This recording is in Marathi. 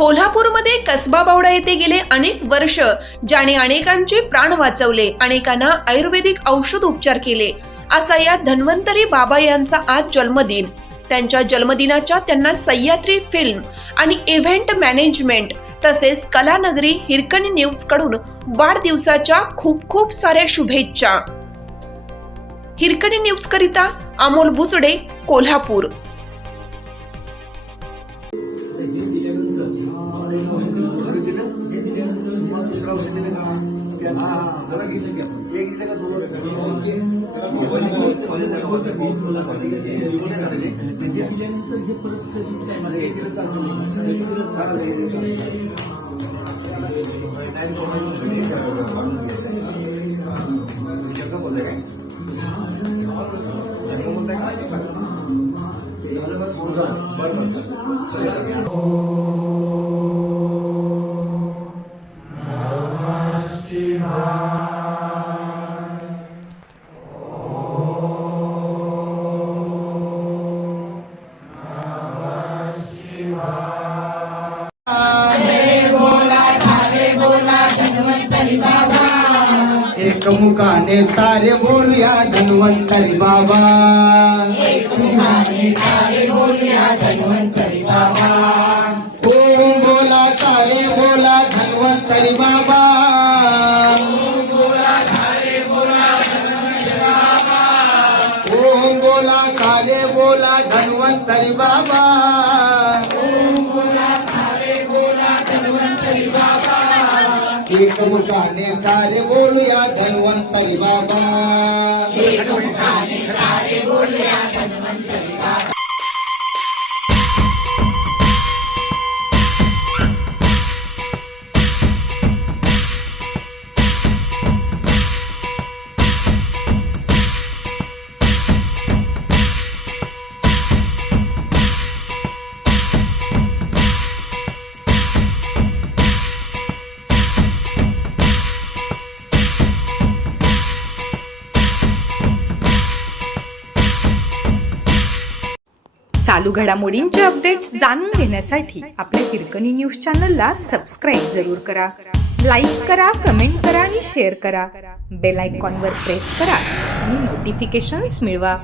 कोल्हापूरमध्ये कसबा बावडा येथे गेले अनेक वर्ष, ज्याने अनेकांचे प्राण वाचवले, अनेकांना आयुर्वेदिक औषध उपचार केले, असा या धन्वंतरी बाबा यांचा आज जन्मदिन. त्यांच्या जन्मदिनाच्या त्यांना सह्याद्री फिल्म आणि इव्हेंट मॅनेजमेंट तसेच कलानगरी हिरकणी न्यूज कडून वाढदिवसाच्या खूप खूप साऱ्या शुभेच्छा. हिरकणी न्यूज करिता अमोल बुसडे, कोल्हापूर. एक मुखाने सारे बोलूया धन्वंतरी बाबा. एक मुखाने सारे बोलूया धन्वंतरी बाबा. ओम बोला सारे बोला धन्वंतरी बाबा. ओम बोला सारे बोला धन्वंतरी बाबा. ओम बोला सारे बोला धन्वंतरी बाबा. ओम बोला सारे बोला धन्वंतरी बाबा. एक मुखाने सारे बोलूया धन्वंतरी बाबा. एक मुखाने सारे बोलूया धन्वंतरी बाबा. चालू घडामोडींचे अपडेट्स जाणून घेण्यासाठी आपल्या हिरकणी न्यूज चॅनलला सबस्क्राईब जरूर करा. लाईक करा, कमेंट करा आणि शेअर करा. बेल आयकॉनवर प्रेस करा आणि नोटिफिकेशन्स मिळवा.